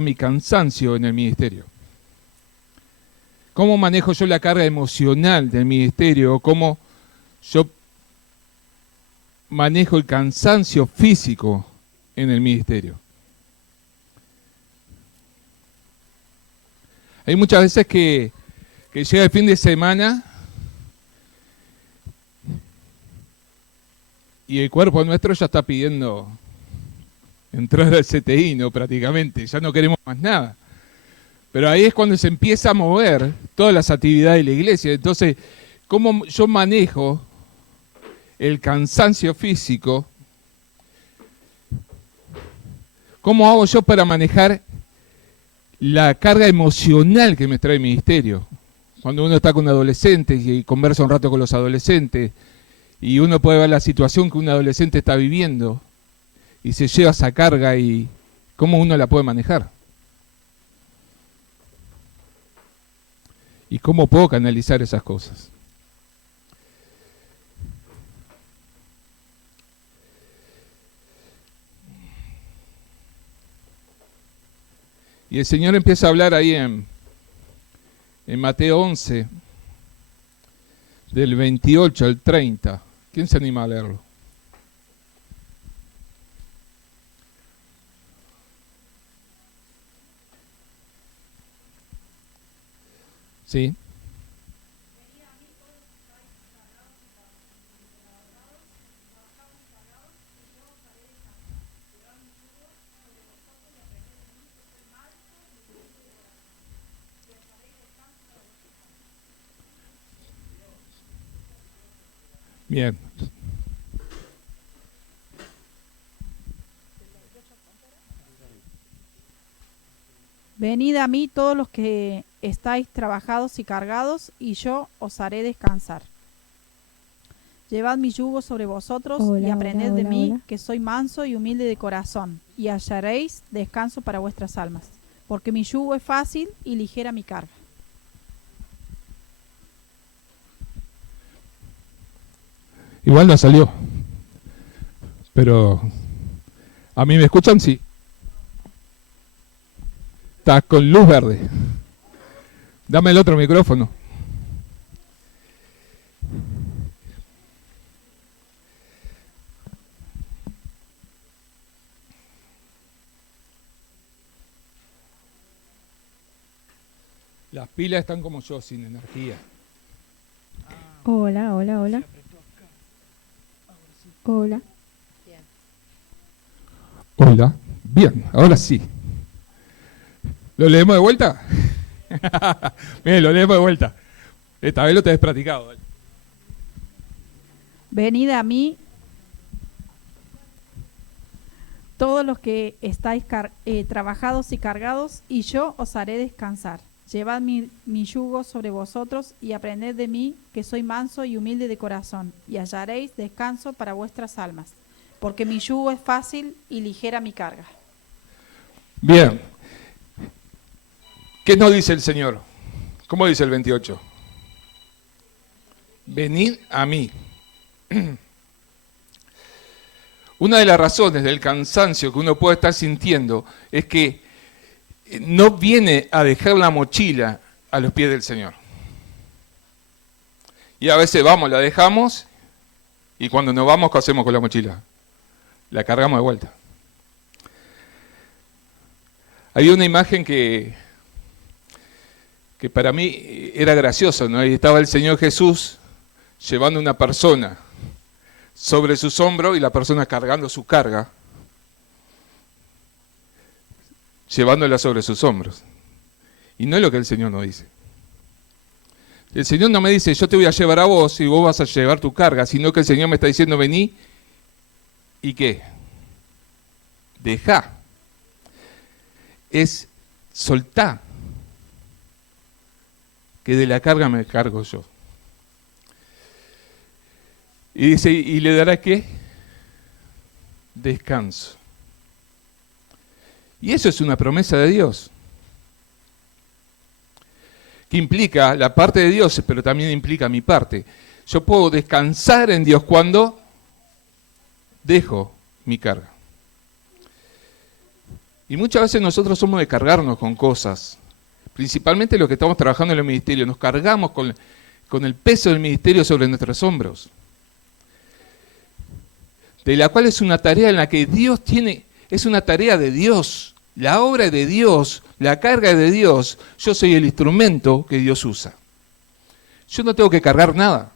mi cansancio en el ministerio? ¿Cómo manejo yo la carga emocional del ministerio? ¿Cómo yo manejo el cansancio físico en el ministerio? Hay muchas veces que llega el fin de semana y el cuerpo nuestro ya está pidiendo entrar al CTI, ¿no? Prácticamente, ya no queremos más nada. Pero ahí es cuando se empieza a mover todas las actividades de la iglesia. Entonces, ¿cómo yo manejo el cansancio físico? ¿Cómo hago yo para manejar la carga emocional que me trae el ministerio? Cuando uno está con adolescentes y conversa un rato con los adolescentes y uno puede ver la situación que un adolescente está viviendo y se lleva esa carga y cómo uno la puede manejar. ¿Y cómo puedo canalizar esas cosas? Y el Señor empieza a hablar ahí en Mateo 11, del 28 al 30. ¿Quién se anima a leerlo? ¿Sí? Bien. Venid a mí todos los que estáis trabajados y cargados, y yo os haré descansar. Llevad mi yugo sobre vosotros y aprended de mí, que soy manso y humilde de corazón, y hallaréis descanso para vuestras almas. Porque mi yugo es fácil y ligera mi carga. Igual no salió. Pero, ¿a mí me escuchan? Sí. Está con luz verde. Dame el otro micrófono. Las pilas están como yo, sin energía. Hola, hola, hola. Hola. Hola. Bien, ahora sí. ¿Lo leemos de vuelta? Bien, lo leemos de vuelta. Esta vez lo tenés practicado. Venid a mí todos los que estáis trabajados y cargados, y yo os haré descansar. Llevad mi yugo sobre vosotros y aprended de mí, que soy manso y humilde de corazón, y hallaréis descanso para vuestras almas. Porque mi yugo es fácil y ligera mi carga. Bien. ¿Qué nos dice el Señor? ¿Cómo dice el 28? Venid a mí. Una de las razones del cansancio que uno puede estar sintiendo es que no viene a dejar la mochila a los pies del Señor. Y a veces vamos, la dejamos, y cuando nos vamos, ¿qué hacemos con la mochila? La cargamos de vuelta. Había una imagen que para mí era graciosa, ¿no? Ahí estaba el Señor Jesús llevando a una persona sobre sus hombros y la persona cargando su carga, llevándola sobre sus hombros. Y no es lo que el Señor nos dice. El Señor no me dice, yo te voy a llevar a vos y vos vas a llevar tu carga, sino que el Señor me está diciendo, vení, ¿y qué? Dejá. Es soltá, que de la carga me cargo yo. Y dice, ¿y le dará qué? Descanso. Y eso es una promesa de Dios, que implica la parte de Dios, pero también implica mi parte. Yo puedo descansar en Dios cuando dejo mi carga. Y muchas veces nosotros somos de cargarnos con cosas, principalmente los que estamos trabajando en el ministerio, nos cargamos con el peso del ministerio sobre nuestros hombros, de la cual es una tarea en la que Dios tiene, es una tarea de Dios, la obra es de Dios, la carga es de Dios, yo soy el instrumento que Dios usa. Yo no tengo que cargar nada.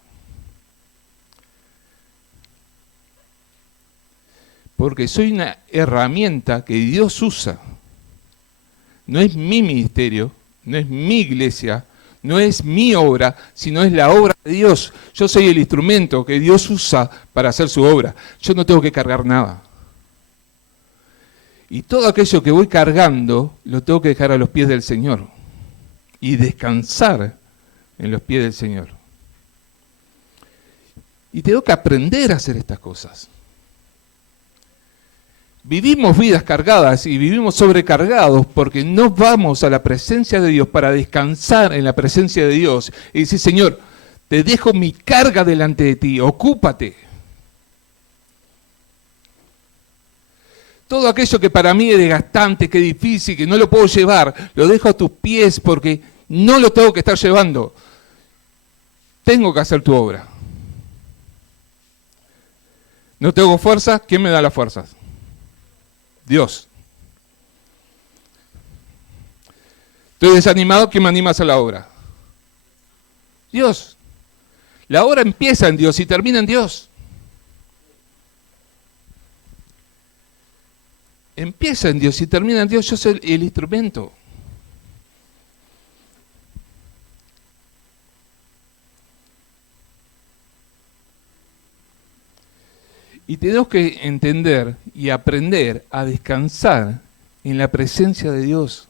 Porque soy una herramienta que Dios usa. No es mi ministerio, no es mi iglesia, no es mi obra, sino es la obra de Dios. Yo soy el instrumento que Dios usa para hacer su obra. Yo no tengo que cargar nada. Y todo aquello que voy cargando, lo tengo que dejar a los pies del Señor. Y descansar en los pies del Señor. Y tengo que aprender a hacer estas cosas. Vivimos vidas cargadas y vivimos sobrecargados porque no vamos a la presencia de Dios para descansar en la presencia de Dios y decir, Señor, te dejo mi carga delante de ti, ocúpate. Todo aquello que para mí es desgastante, que es difícil, que no lo puedo llevar, lo dejo a tus pies porque no lo tengo que estar llevando. Tengo que hacer tu obra. No tengo fuerza, ¿quién me da las fuerzas? Dios. Estoy desanimado, ¿quién me anima a hacer la obra? Dios. La obra empieza en Dios y termina en Dios. Empieza en Dios y termina en Dios, yo soy el instrumento. Y tenemos que entender y aprender a descansar en la presencia de Dios.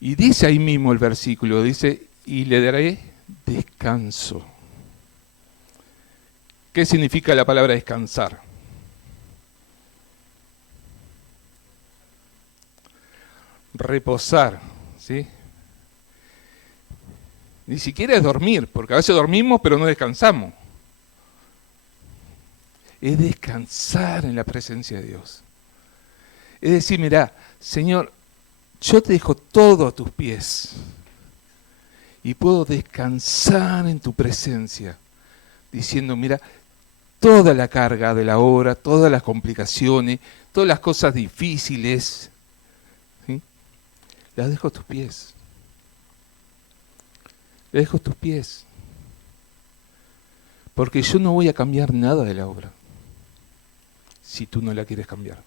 Y dice ahí mismo el versículo, dice, y le daré descanso. ¿Qué significa la palabra descansar? Reposar, ¿sí? Ni siquiera es dormir, porque a veces dormimos pero no descansamos. Es descansar en la presencia de Dios. Es decir, mirá, Señor, yo te dejo todo a tus pies y puedo descansar en tu presencia, diciendo, mira, toda la carga de la obra, todas las complicaciones, todas las cosas difíciles, ¿sí? Las dejo a tus pies. Las dejo a tus pies. Porque yo no voy a cambiar nada de la obra si tú no la quieres cambiar.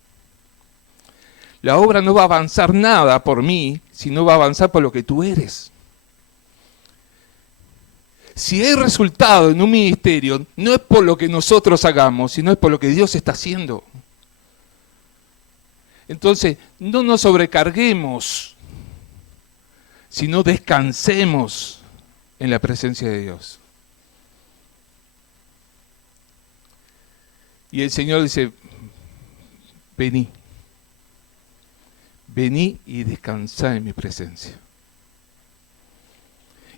La obra no va a avanzar nada por mí, sino va a avanzar por lo que tú eres. Si hay resultado en un ministerio, no es por lo que nosotros hagamos, sino es por lo que Dios está haciendo. Entonces, no nos sobrecarguemos, sino descansemos en la presencia de Dios. Y el Señor dice, vení y descansá en mi presencia.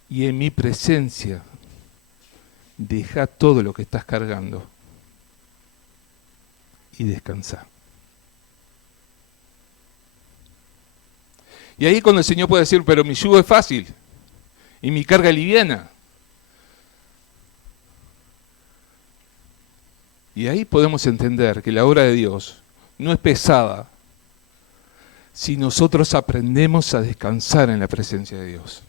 Y en mi presencia, deja todo lo que estás cargando y descansá. Y ahí cuando el Señor puede decir, pero mi yugo es fácil y mi carga es liviana. Y ahí podemos entender que la obra de Dios no es pesada si nosotros aprendemos a descansar en la presencia de Dios.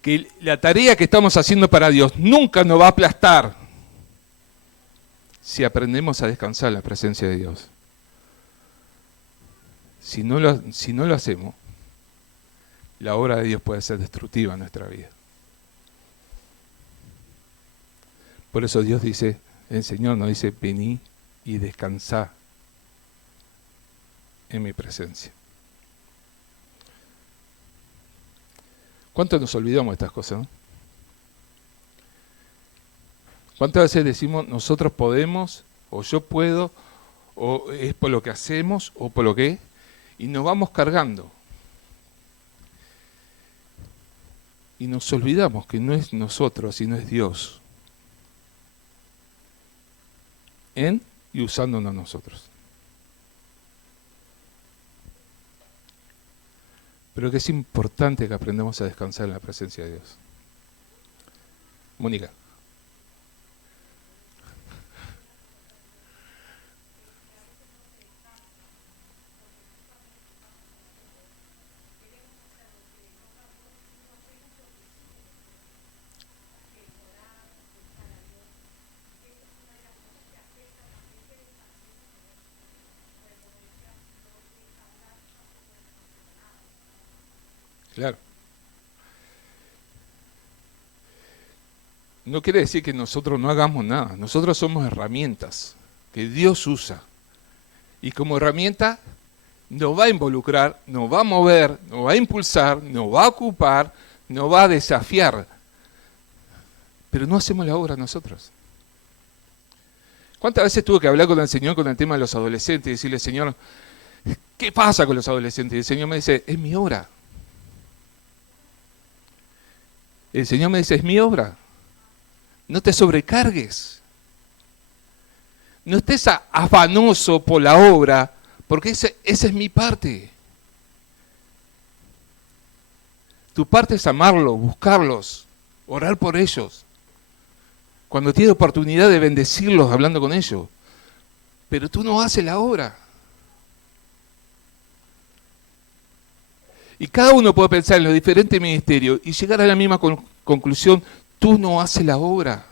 Que la tarea que estamos haciendo para Dios nunca nos va a aplastar si aprendemos a descansar en la presencia de Dios. Si no lo hacemos, la obra de Dios puede ser destructiva en nuestra vida. Por eso Dios dice, el Señor nos dice, vení y descansá en mi presencia. ¿Cuánto nos olvidamos de estas cosas, no? ¿Cuántas veces decimos, nosotros podemos, o yo puedo, o es por lo que hacemos, o por lo que es, y nos vamos cargando? Y nos olvidamos que no es nosotros, sino es Dios. en y usándonos a nosotros. Pero que es importante que aprendamos a descansar en la presencia de Dios. Mónica. Claro. No quiere decir que nosotros no hagamos nada. Nosotros somos herramientas que Dios usa. Y como herramienta nos va a involucrar, nos va a mover, nos va a impulsar, nos va a ocupar, nos va a desafiar. Pero no hacemos la obra nosotros. ¿Cuántas veces tuve que hablar con el Señor con el tema de los adolescentes y decirle, Señor, ¿qué pasa con los adolescentes? Y el Señor me dice, es mi obra. El Señor me dice, es mi obra. No te sobrecargues. No estés afanoso por la obra, porque esa es mi parte. Tu parte es amarlos, buscarlos, orar por ellos. Cuando tienes oportunidad de bendecirlos hablando con ellos. Pero tú no haces la obra. Y cada uno puede pensar en los diferentes ministerios y llegar a la misma conclusión, tú no haces la obra.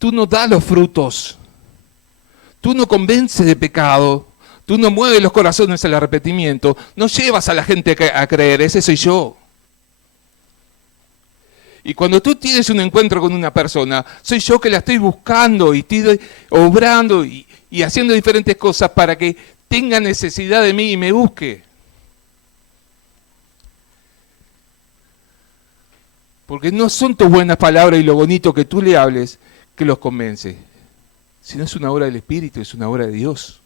Tú no das los frutos. Tú no convences de pecado. Tú no mueves los corazones al arrepentimiento. No llevas a la gente a creer, ese soy yo. Y cuando tú tienes un encuentro con una persona, soy yo que la estoy buscando y estoy obrando y haciendo diferentes cosas para que tenga necesidad de mí y me busque. Porque no son tus buenas palabras y lo bonito que tú le hables que los convence, sino es una obra del Espíritu, es una obra de Dios.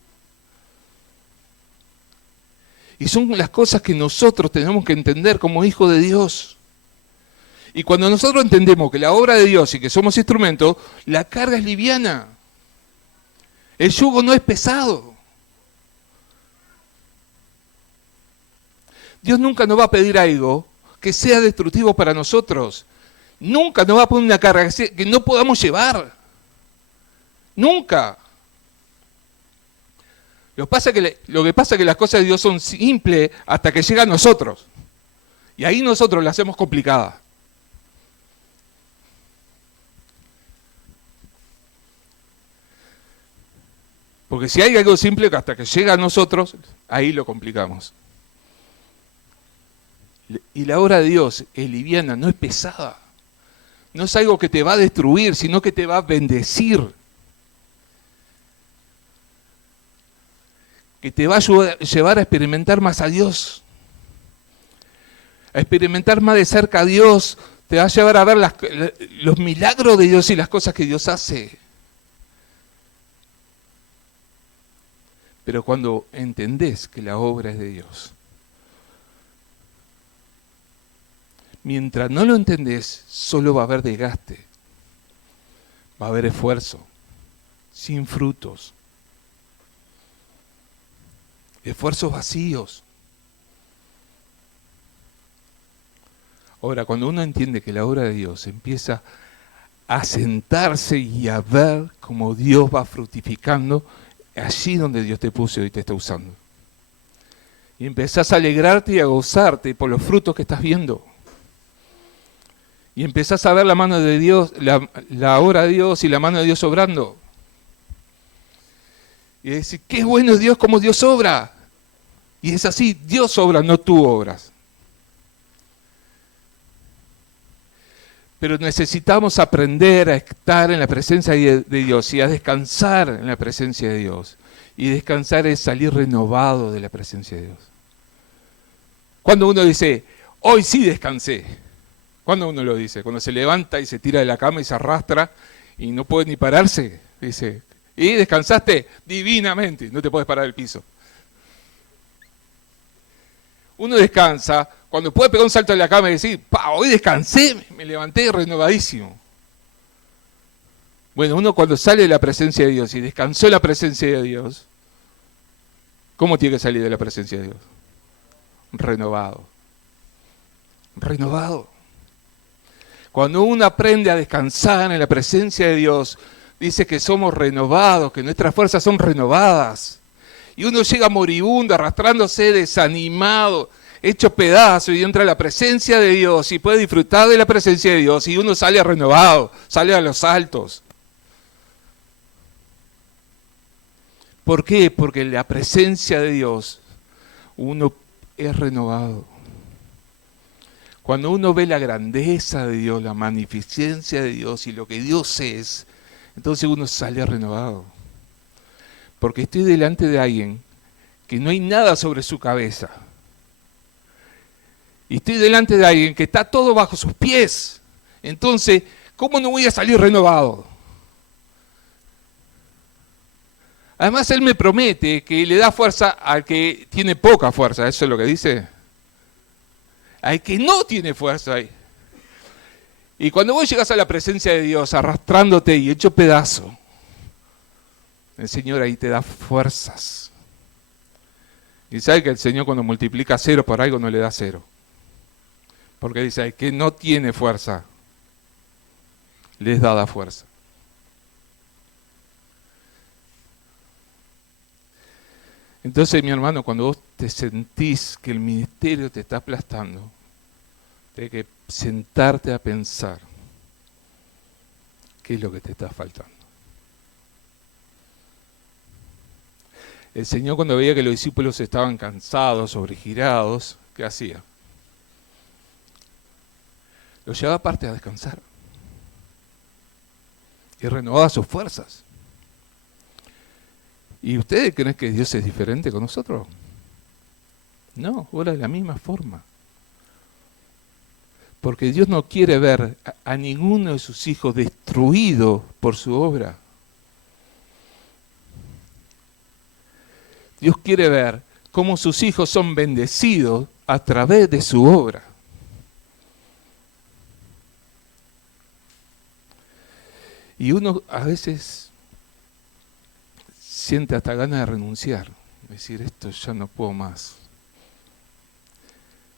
Y son las cosas que nosotros tenemos que entender como hijos de Dios. Y cuando nosotros entendemos que la obra de Dios y que somos instrumentos, la carga es liviana. El yugo no es pesado. Dios nunca nos va a pedir algo que sea destructivo para nosotros. Nunca nos va a poner una carga que no podamos llevar. Nunca. Lo que pasa es que las cosas de Dios son simples hasta que llegan a nosotros. Y ahí nosotros las hacemos complicadas. Porque si hay algo simple que hasta que llega a nosotros, ahí lo complicamos. Y la obra de Dios es liviana, no es pesada. No es algo que te va a destruir, sino que te va a bendecir. Que te va a llevar a experimentar más a Dios. A experimentar más de cerca a Dios. Te va a llevar a ver los milagros de Dios y las cosas que Dios hace. Pero cuando entendés que la obra es de Dios, mientras no lo entendés, solo va a haber desgaste, va a haber esfuerzo, sin frutos, esfuerzos vacíos. Ahora, cuando uno entiende que la obra de Dios empieza a sentarse y a ver cómo Dios va fructificando, allí donde Dios te puso y te está usando. Y empezás a alegrarte y a gozarte por los frutos que estás viendo. Y empezás a ver la mano de Dios, la obra de Dios y la mano de Dios obrando. Y decís, qué bueno es Dios, como Dios obra. Y es así, Dios obra, no tú obras. Pero necesitamos aprender a estar en la presencia de Dios y a descansar en la presencia de Dios. Y descansar es salir renovado de la presencia de Dios. Cuando uno dice, hoy sí descansé. ¿Cuándo uno lo dice? Cuando se levanta y se tira de la cama y se arrastra y no puede ni pararse. Dice, ¿y descansaste? Divinamente, no te puedes parar del piso. Uno descansa cuando puede pegar un salto de la cama y decir, hoy descansé, me levanté renovadísimo. Bueno, uno cuando sale de la presencia de Dios y descansó en la presencia de Dios, ¿cómo tiene que salir de la presencia de Dios? Renovado. Renovado. Cuando uno aprende a descansar en la presencia de Dios, dice que somos renovados, que nuestras fuerzas son renovadas. Y uno llega moribundo, arrastrándose, desanimado, hecho pedazo, y entra a la presencia de Dios y puede disfrutar de la presencia de Dios. Y uno sale renovado, sale a los altos. ¿Por qué? Porque en la presencia de Dios uno es renovado. Cuando uno ve la grandeza de Dios, la magnificencia de Dios y lo que Dios es, entonces uno sale renovado. Porque estoy delante de alguien que no hay nada sobre su cabeza. Y estoy delante de alguien que está todo bajo sus pies. Entonces, ¿cómo no voy a salir renovado? Además, Él me promete que le da fuerza al que tiene poca fuerza. ¿Eso es lo que dice? Al que no tiene fuerza ahí. Y cuando vos llegas a la presencia de Dios arrastrándote y hecho pedazo, el Señor ahí te da fuerzas. Y sabe que el Señor cuando multiplica 0 por algo no le da 0. Porque dice, al que no tiene fuerza, les da fuerza. Entonces, mi hermano, cuando vos te sentís que el ministerio te está aplastando, tenés que sentarte a pensar qué es lo que te está faltando. El Señor, cuando veía que los discípulos estaban cansados, sobregirados, ¿qué hacía? Los llevaba aparte a descansar y renovaba sus fuerzas. ¿Y ustedes creen que Dios es diferente con nosotros? No, obra de la misma forma. Porque Dios no quiere ver a ninguno de sus hijos destruido por su obra. Dios quiere ver cómo sus hijos son bendecidos a través de su obra. Y uno a veces siente hasta ganas de renunciar, decir, esto ya no puedo más.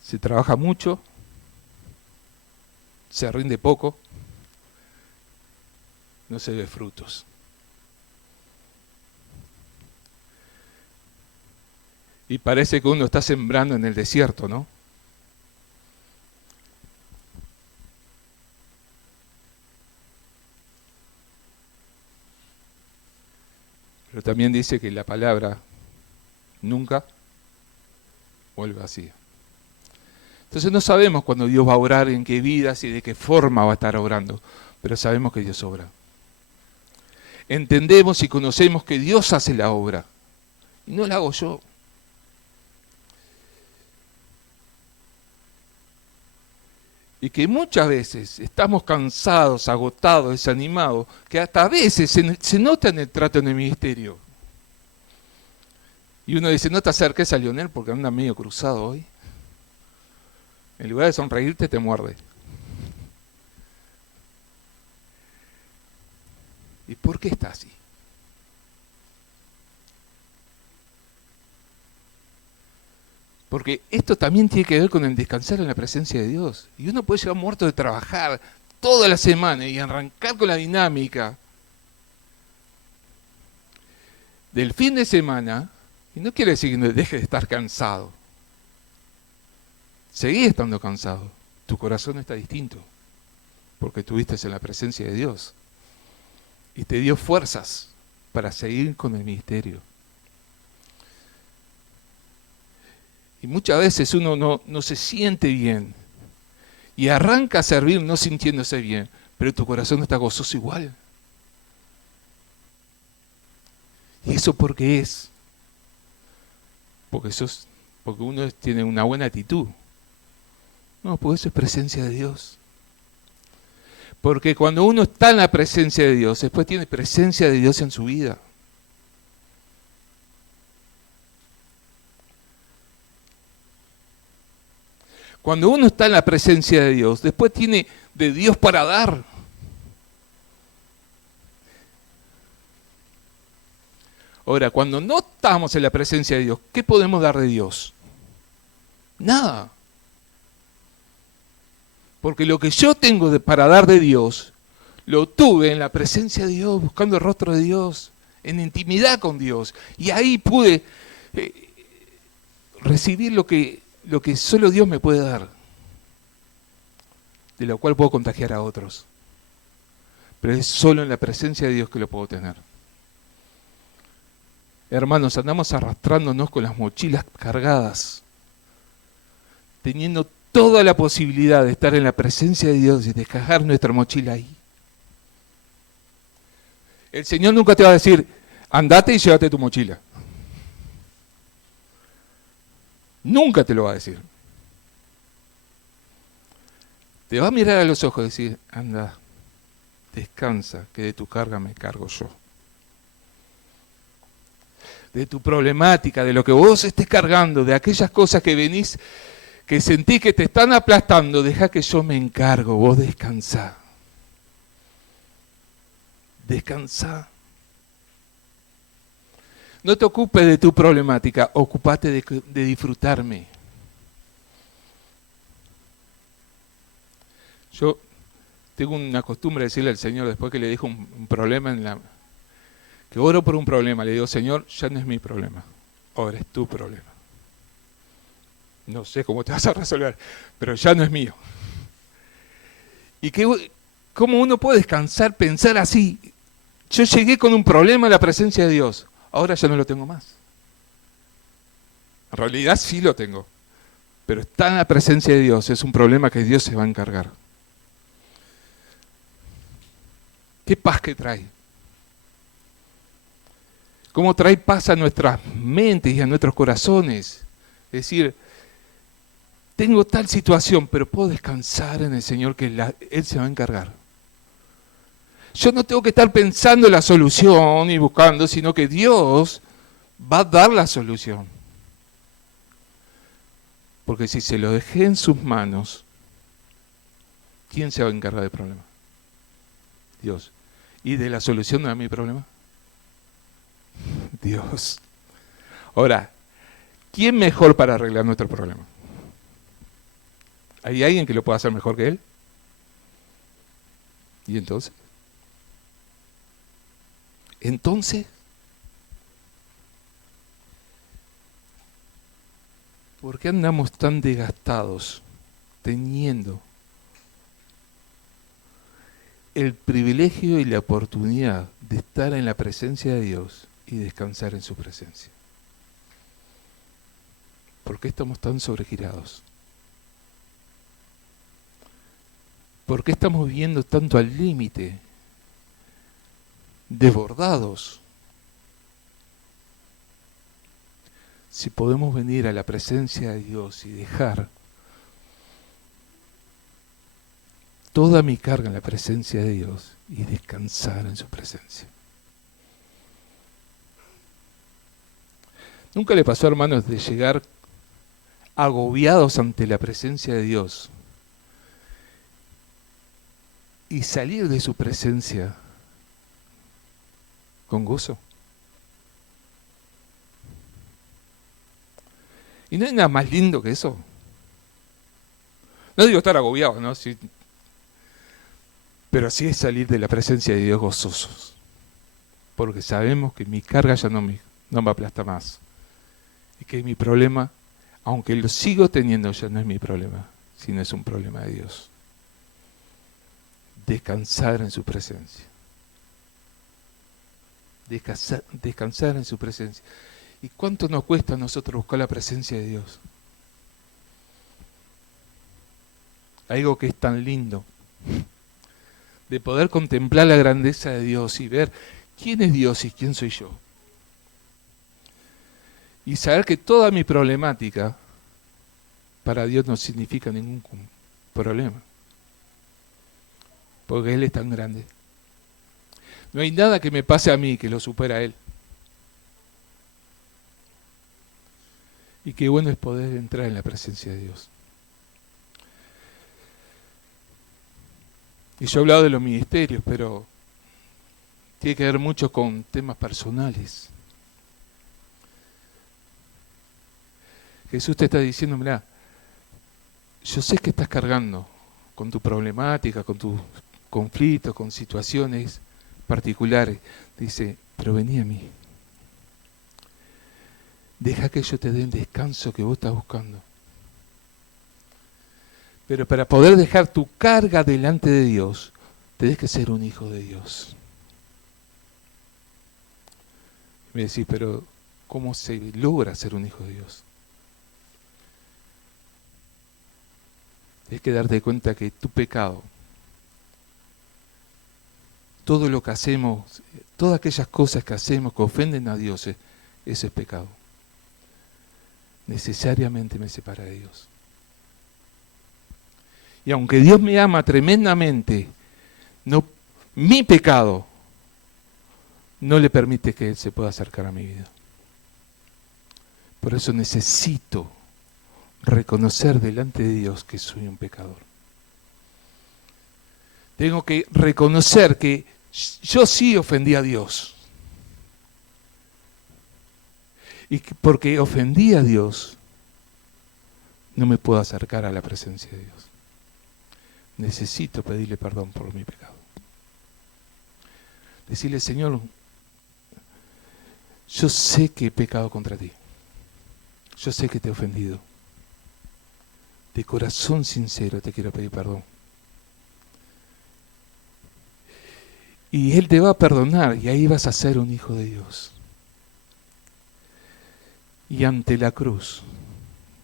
Se trabaja mucho, se rinde poco, no se ve frutos. Y parece que uno está sembrando en el desierto, ¿no? Pero también dice que la palabra nunca vuelve vacía. Entonces no sabemos cuándo Dios va a obrar, en qué vidas y de qué forma va a estar obrando, pero sabemos que Dios obra. Entendemos y conocemos que Dios hace la obra, y no la hago yo. Y que muchas veces estamos cansados, agotados, desanimados, que hasta a veces se nota en el trato en el ministerio. Y uno dice, no te acerques a Lionel porque anda medio cruzado hoy. En lugar de sonreírte, te muerde. ¿Y por qué está así? Porque esto también tiene que ver con el descansar en la presencia de Dios. Y uno puede llegar muerto de trabajar toda la semana y arrancar con la dinámica del fin de semana, y no quiere decir que no deje de estar cansado. Seguí estando cansado. Tu corazón está distinto, porque estuviste en la presencia de Dios. Y te dio fuerzas para seguir con el ministerio. Y muchas veces uno no se siente bien. Y arranca a servir no sintiéndose bien. Pero tu corazón está gozoso igual. ¿Y eso por qué es? Porque uno tiene una buena actitud. No, porque eso es presencia de Dios. Porque cuando uno está en la presencia de Dios, después tiene presencia de Dios en su vida. Cuando uno está en la presencia de Dios, después tiene de Dios para dar. Ahora, cuando no estamos en la presencia de Dios, ¿qué podemos dar de Dios? Nada. Porque lo que yo tengo para dar de Dios, lo tuve en la presencia de Dios, buscando el rostro de Dios, en intimidad con Dios. Y ahí pude recibir lo que solo Dios me puede dar, de lo cual puedo contagiar a otros. Pero es solo en la presencia de Dios que lo puedo tener. Hermanos, andamos arrastrándonos con las mochilas cargadas, teniendo toda la posibilidad de estar en la presencia de Dios y descargar nuestra mochila ahí. El Señor nunca te va a decir, andate y llévate tu mochila. Nunca te lo va a decir. Te va a mirar a los ojos y decir, anda, descansa, que de tu carga me cargo yo. De tu problemática, de lo que vos estés cargando, de aquellas cosas que venís, que sentís que te están aplastando, deja que yo me encargo, vos descansá. Descansá. No te ocupes de tu problemática, ocupate de disfrutarme. Yo tengo una costumbre de decirle al Señor, después que le dijo un problema que oro por un problema, le digo, Señor, ya no es mi problema, ahora es tu problema. No sé cómo te vas a resolver, pero ya no es mío. Y cómo uno puede descansar, pensar así. Yo llegué con un problema a la presencia de Dios, ahora ya no lo tengo más. En realidad sí lo tengo, pero está en la presencia de Dios, es un problema que Dios se va a encargar. ¿Qué paz que trae? ¿Cómo trae paz a nuestras mentes y a nuestros corazones? Es decir, tengo tal situación, pero puedo descansar en el Señor que Él se va a encargar. Yo no tengo que estar pensando en la solución y buscando, sino que Dios va a dar la solución. Porque si se lo dejé en sus manos, ¿quién se va a encargar del problema? Dios. ¿Y de la solución a mi problema? Dios. Ahora, ¿quién mejor para arreglar nuestro problema? ¿Hay alguien que lo pueda hacer mejor que Él? ¿Y entonces? ¿Por qué andamos tan desgastados teniendo el privilegio y la oportunidad de estar en la presencia de Dios y descansar en su presencia? ¿Por qué estamos tan sobregirados? ¿Por qué estamos viviendo tanto al límite? Desbordados. Si podemos venir a la presencia de Dios y dejar toda mi carga en la presencia de Dios y descansar en su presencia. ¿Nunca le pasó, hermanos, de llegar agobiados ante la presencia de Dios y salir de su presencia con gozo? Y no hay nada más lindo que eso. No digo estar agobiado, ¿no? Sí, pero sí es salir de la presencia de Dios gozosos. Porque sabemos que mi carga ya no me aplasta más. Y que mi problema, aunque lo sigo teniendo, ya no es mi problema, sino es un problema de Dios. Descansar en su presencia. Descansar en su presencia. ¿Y cuánto nos cuesta a nosotros buscar la presencia de Dios? Algo que es tan lindo, de poder contemplar la grandeza de Dios y ver quién es Dios y quién soy yo. Y saber que toda mi problemática para Dios no significa ningún problema. Porque Él es tan grande. No hay nada que me pase a mí que lo supera a Él. Y qué bueno es poder entrar en la presencia de Dios. Y yo he hablado de los ministerios, pero tiene que ver mucho con temas personales. Jesús te está diciendo, mirá, yo sé que estás cargando con tu problemática, con tus conflictos, con situaciones particulares. Dice, pero vení a mí. Deja que yo te dé el descanso que vos estás buscando. Pero para poder dejar tu carga delante de Dios, tenés que ser un hijo de Dios. Me decís, pero ¿cómo se logra ser un hijo de Dios? Tienes que darte cuenta que tu pecado, todo lo que hacemos, todas aquellas cosas que hacemos que ofenden a Dios, eso es pecado. Necesariamente me separa de Dios. Y aunque Dios me ama tremendamente, mi pecado no le permite que Él se pueda acercar a mi vida. Por eso necesito reconocer delante de Dios que soy un pecador. Tengo que reconocer que yo sí ofendí a Dios. Y que porque ofendí a Dios, no me puedo acercar a la presencia de Dios. Necesito pedirle perdón por mi pecado. Decirle, Señor, yo sé que he pecado contra ti. Yo sé que te he ofendido. De corazón sincero te quiero pedir perdón. Y Él te va a perdonar y ahí vas a ser un hijo de Dios. Y ante la cruz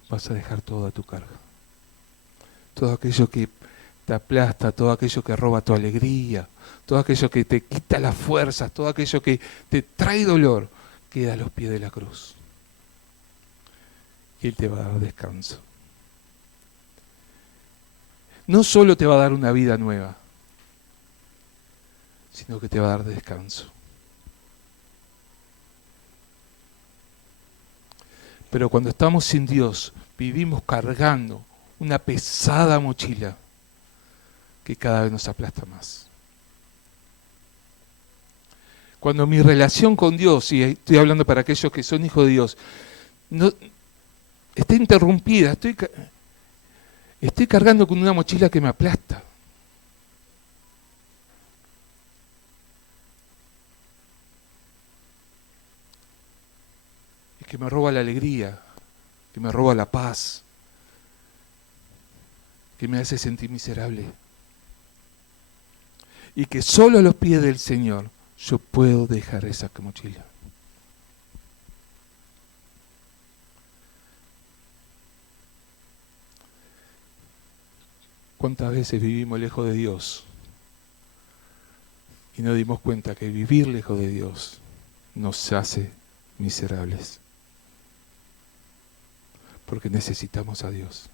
vas a dejar toda tu carga. Todo aquello que te aplasta, todo aquello que roba tu alegría, todo aquello que te quita las fuerzas, todo aquello que te trae dolor, queda a los pies de la cruz. Y Él te va a dar descanso. No solo te va a dar una vida nueva, sino que te va a dar descanso. Pero cuando estamos sin Dios, vivimos cargando una pesada mochila que cada vez nos aplasta más. Cuando mi relación con Dios, y estoy hablando para aquellos que son hijos de Dios, no, está interrumpida, estoy cargando con una mochila que me aplasta. Y que me roba la alegría, que me roba la paz, que me hace sentir miserable. Y que solo a los pies del Señor yo puedo dejar esa mochila. ¿Cuántas veces vivimos lejos de Dios y nos dimos cuenta que vivir lejos de Dios nos hace miserables? Porque necesitamos a Dios.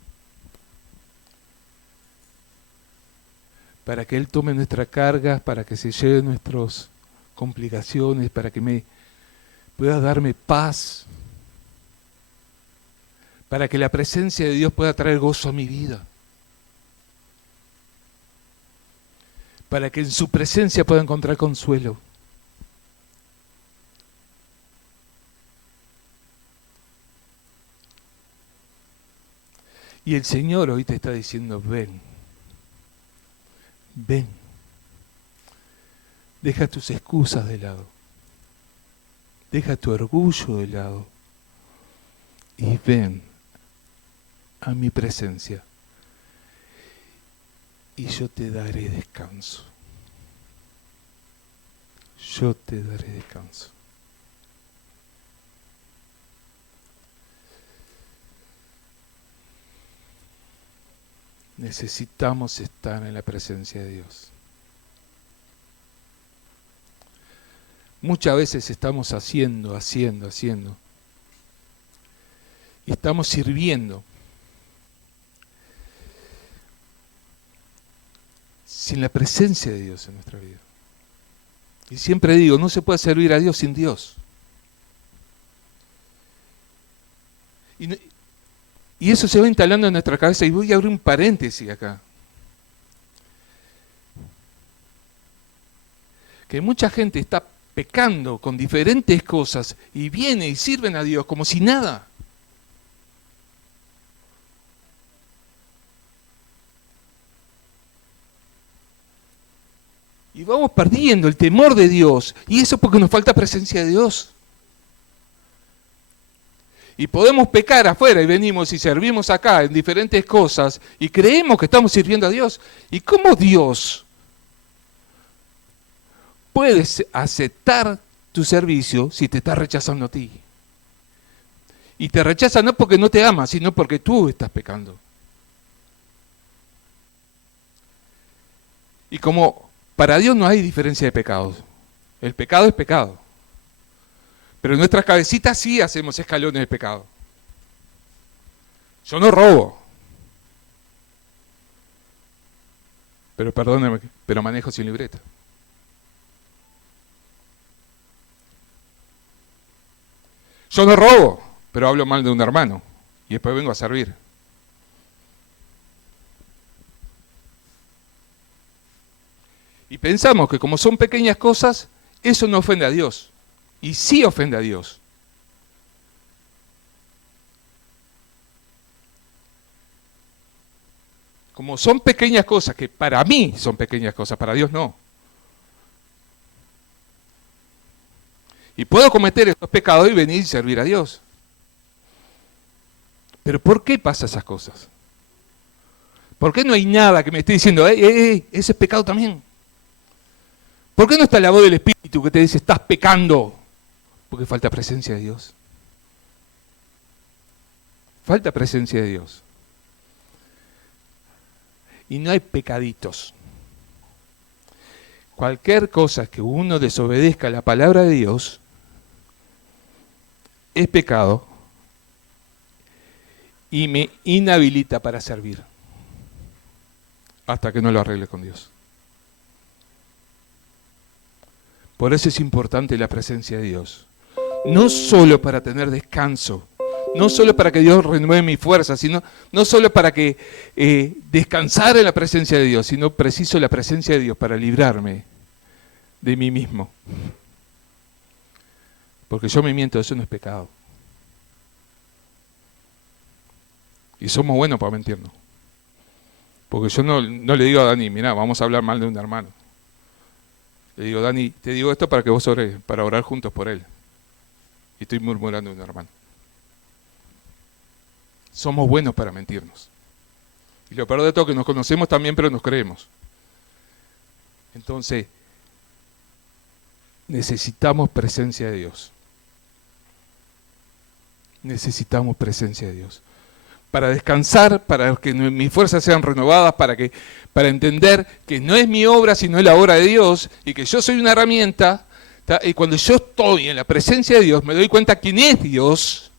Para que Él tome nuestras cargas, para que se lleve nuestras complicaciones, para que pueda darme paz, para que la presencia de Dios pueda traer gozo a mi vida, para que en su presencia pueda encontrar consuelo. Y el Señor hoy te está diciendo, ven. Ven, deja tus excusas de lado, deja tu orgullo de lado y ven a mi presencia y yo te daré descanso. Yo te daré descanso. Necesitamos estar en la presencia de Dios. Muchas veces estamos haciendo. Y estamos sirviendo. Sin la presencia de Dios en nuestra vida. Y siempre digo, no se puede servir a Dios sin Dios. Y eso se va instalando en nuestra cabeza y voy a abrir un paréntesis acá. Que mucha gente está pecando con diferentes cosas y viene y sirven a Dios como si nada. Y vamos perdiendo el temor de Dios. Y eso porque nos falta presencia de Dios. Y podemos pecar afuera y venimos y servimos acá en diferentes cosas y creemos que estamos sirviendo a Dios. ¿Y cómo Dios puede aceptar tu servicio si te está rechazando a ti? Y te rechaza no porque no te ama, sino porque tú estás pecando. Y como para Dios no hay diferencia de pecados. El pecado es pecado. Pero en nuestras cabecitas sí hacemos escalones de pecado. Yo no robo. Pero perdóname, pero manejo sin libreta. Yo no robo, pero hablo mal de un hermano. Y después vengo a servir. Y pensamos que como son pequeñas cosas, eso no ofende a Dios. Y sí ofende a Dios. Como son pequeñas cosas, que para mí son pequeñas cosas, para Dios no. Y puedo cometer estos pecados y venir y servir a Dios. Pero ¿por qué pasan esas cosas? ¿Por qué no hay nada que me esté diciendo, ese es pecado también? ¿Por qué no está la voz del Espíritu que te dice, estás pecando? Porque falta presencia de Dios. Falta presencia de Dios. Y no hay pecaditos. Cualquier cosa que uno desobedezca a la palabra de Dios es pecado y me inhabilita para servir hasta que no lo arregle con Dios. Por eso es importante la presencia de Dios. No solo para tener descanso, no solo para que Dios renueve mi fuerza, sino no solo para que descansar en la presencia de Dios, sino preciso la presencia de Dios para librarme de mí mismo. Porque yo me miento, eso no es pecado. Y somos buenos para mentirnos. Porque yo no le digo a Dani, mirá, vamos a hablar mal de un hermano. Le digo, Dani, te digo esto para que vos ores, para orar juntos por él. Y estoy murmurando de un hermano. Somos buenos para mentirnos. Y lo peor de todo es que nos conocemos también, pero nos creemos. Entonces, necesitamos presencia de Dios. Necesitamos presencia de Dios. Para descansar, para que mis fuerzas sean renovadas, para entender que no es mi obra, sino es la obra de Dios, y que yo soy una herramienta, y cuando yo estoy en la presencia de Dios, me doy cuenta quién es Dios,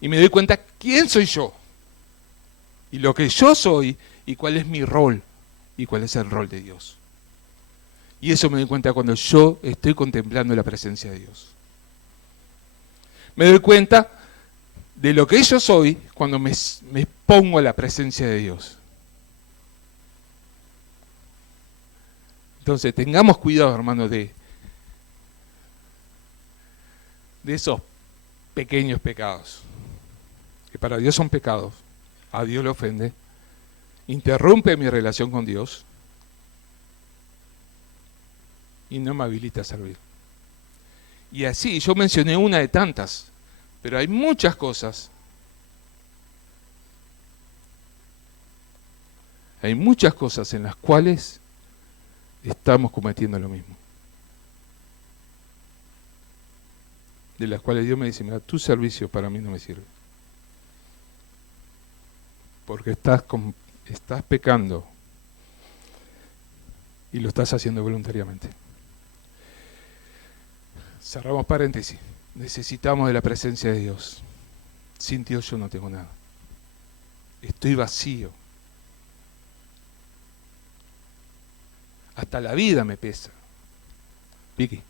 y me doy cuenta quién soy yo, y lo que yo soy, y cuál es mi rol, y cuál es el rol de Dios. Y eso me doy cuenta cuando yo estoy contemplando la presencia de Dios. Me doy cuenta de lo que yo soy cuando me expongo a la presencia de Dios. Entonces, tengamos cuidado, hermanos, de esos pequeños pecados, que para Dios son pecados, a Dios le ofende, interrumpe mi relación con Dios y no me habilita a servir. Y así, yo mencioné una de tantas, pero hay muchas cosas. Hay muchas cosas en las cuales estamos cometiendo lo mismo. De las cuales Dios me dice, mira, tu servicio para mí no me sirve. Porque estás pecando y lo estás haciendo voluntariamente. Cerramos paréntesis. Necesitamos de la presencia de Dios. Sin Dios yo no tengo nada. Estoy vacío. Hasta la vida me pesa. Vicky.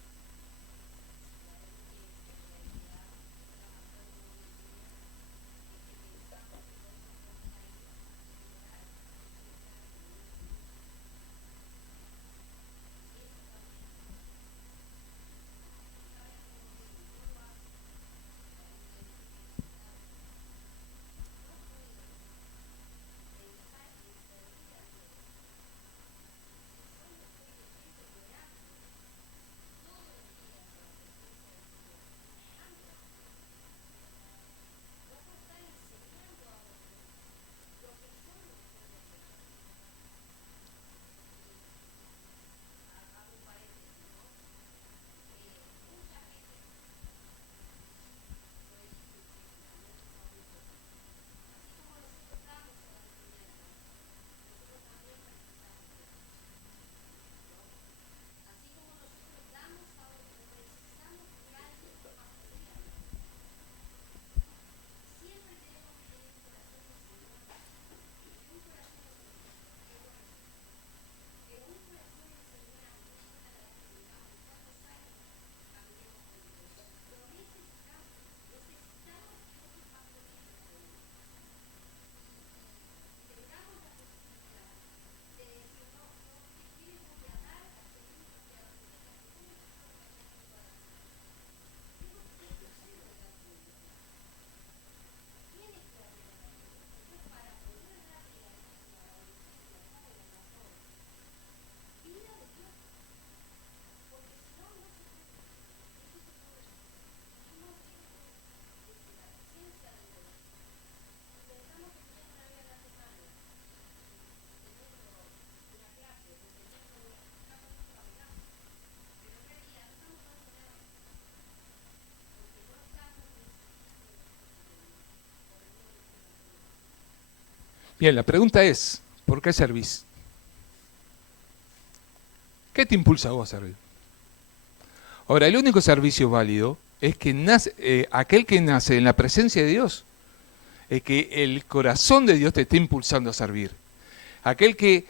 Bien, la pregunta es, ¿por qué servís? ¿Qué te impulsa a vos a servir? Ahora, el único servicio válido es que aquel que nace en la presencia de Dios, es que el corazón de Dios te está impulsando a servir. Aquel que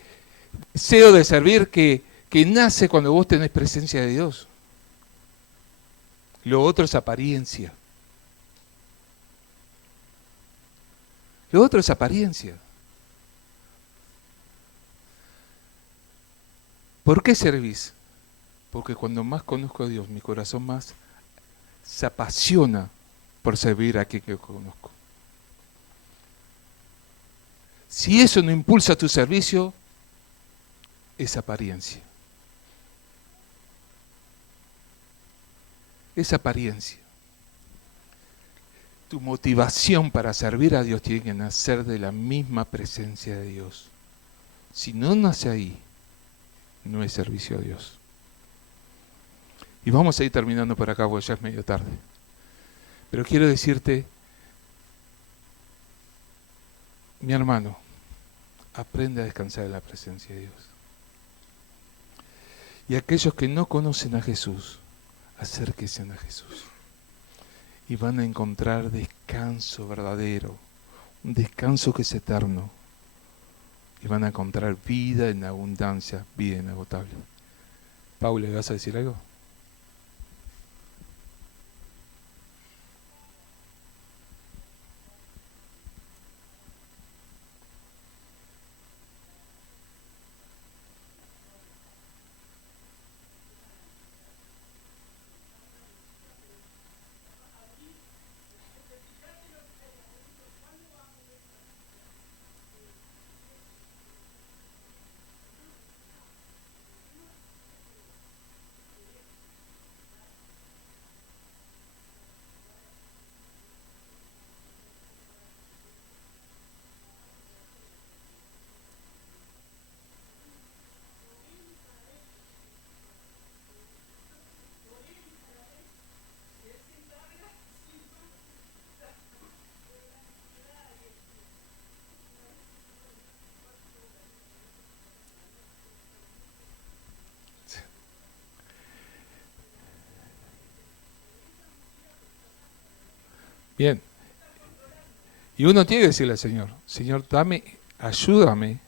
deseo de servir que nace cuando vos tenés presencia de Dios. Lo otro es apariencia. Lo otro es apariencia. ¿Por qué servís? Porque cuando más conozco a Dios, mi corazón más se apasiona por servir a aquel que conozco. Si eso no impulsa tu servicio, es apariencia. Es apariencia. Tu motivación para servir a Dios tiene que nacer de la misma presencia de Dios. Si no nace ahí, no es servicio a Dios. Y vamos a ir terminando por acá, porque ya es medio tarde. Pero quiero decirte, mi hermano, aprende a descansar en la presencia de Dios. Y aquellos que no conocen a Jesús, acérquense a Jesús. Y van a encontrar descanso verdadero, un descanso que es eterno. Y van a encontrar vida en abundancia, vida inagotable. Paula, ¿le vas a decir algo? Bien. Y uno tiene que decirle al Señor, Señor, ayúdame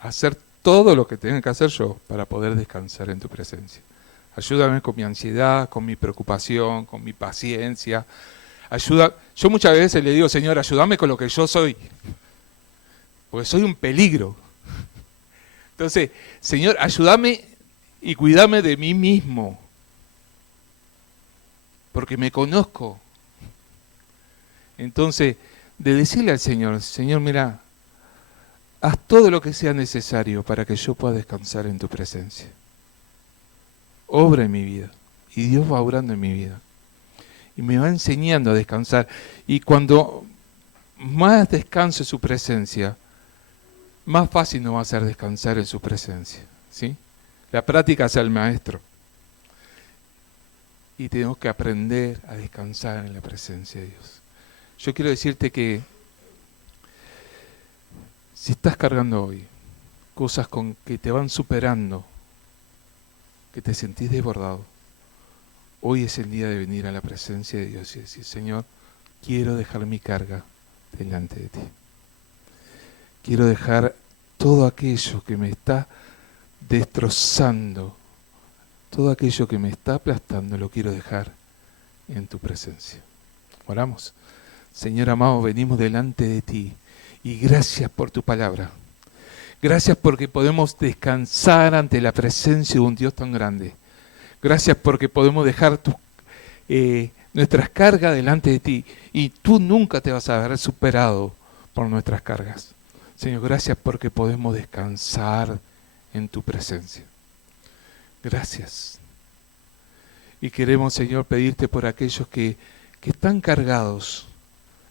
a hacer todo lo que tenga que hacer yo para poder descansar en tu presencia. Ayúdame con mi ansiedad, con mi preocupación, con mi paciencia. Yo muchas veces le digo, Señor, ayúdame con lo que yo soy, porque soy un peligro. Entonces, Señor, ayúdame y cuídame de mí mismo, porque me conozco. Entonces, de decirle al Señor, Señor, mira, haz todo lo que sea necesario para que yo pueda descansar en tu presencia. Obra en mi vida. Y Dios va obrando en mi vida. Y me va enseñando a descansar. Y cuando más descanso en su presencia, más fácil nos va a hacer descansar en su presencia. ¿Sí? La práctica es el maestro. Y tenemos que aprender a descansar en la presencia de Dios. Yo quiero decirte que si estás cargando hoy cosas con que te van superando, que te sentís desbordado, hoy es el día de venir a la presencia de Dios y decir, Señor, quiero dejar mi carga delante de ti. Quiero dejar todo aquello que me está destrozando, todo aquello que me está aplastando, lo quiero dejar en tu presencia. Oramos. Señor amado, venimos delante de ti y gracias por tu palabra. Gracias porque podemos descansar ante la presencia de un Dios tan grande. Gracias porque podemos dejar nuestras cargas delante de ti y tú nunca te vas a ver superado por nuestras cargas. Señor, gracias porque podemos descansar en tu presencia. Gracias. Y queremos, Señor, pedirte por aquellos que están cargados.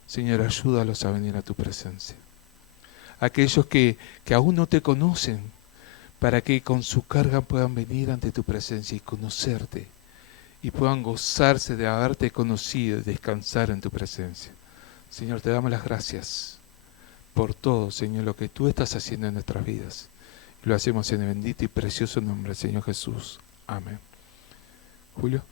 Señor, ayúdalos a venir a tu presencia. Aquellos que aún no te conocen, para que con su carga puedan venir ante tu presencia y conocerte, y puedan gozarse de haberte conocido y descansar en tu presencia. Señor, te damos las gracias por todo, Señor, lo que tú estás haciendo en nuestras vidas. Lo hacemos en el bendito y precioso nombre del Señor Jesús. Amén. Julio.